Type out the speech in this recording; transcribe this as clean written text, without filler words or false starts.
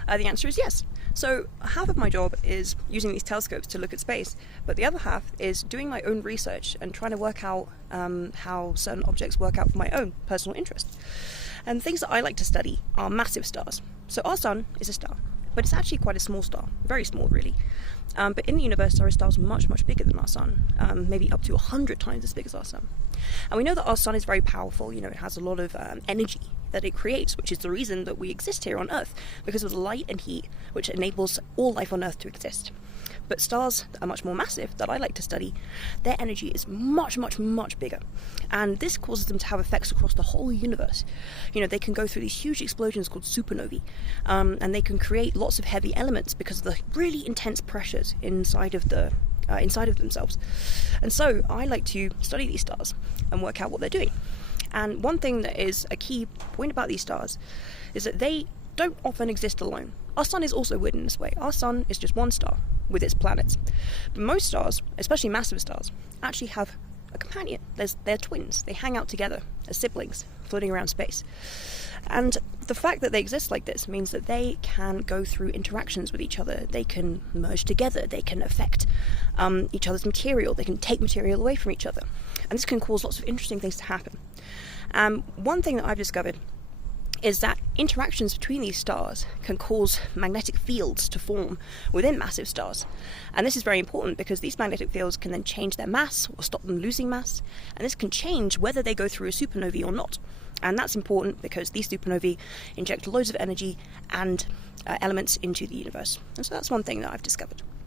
The answer is yes. So half of my job is using these telescopes to look at space, but the other half is doing my own research and trying to work out how certain objects work out for my own personal interest. And things that I like to study are massive stars. So our sun is a star, but it's actually quite a small star, very small really. But in the universe there are stars much, much bigger than our sun, maybe up to 100 times as big as our sun. And we know that our sun is very powerful. It has a lot of energy that it creates, which is the reason that we exist here on Earth, because of the light and heat which enables all life on Earth to exist. But stars that are much more massive, that I like to study, their energy is much, much, much bigger. And this causes them to have effects across the whole universe. They can go through these huge explosions called supernovae, and they can create lots of heavy elements because of the really intense pressures inside of themselves. And so I like to study these stars and work out what they're doing. And one thing that is a key point about these stars is that they don't often exist alone. Our sun is also weird in this way. Our sun is just one star with its planets. But most stars, especially massive stars, actually have a companion. They're twins. They hang out together as siblings, floating around space. And the fact that they exist like this means that they can go through interactions with each other. They can merge together. They can affect each other's material. They can take material away from each other. And this can cause lots of interesting things to happen. One thing that I've discovered is that interactions between these stars can cause magnetic fields to form within massive stars. And this is very important because these magnetic fields can then change their mass or stop them losing mass. And this can change whether they go through a supernovae or not. And that's important because these supernovae inject loads of energy and elements into the universe. And so that's one thing that I've discovered.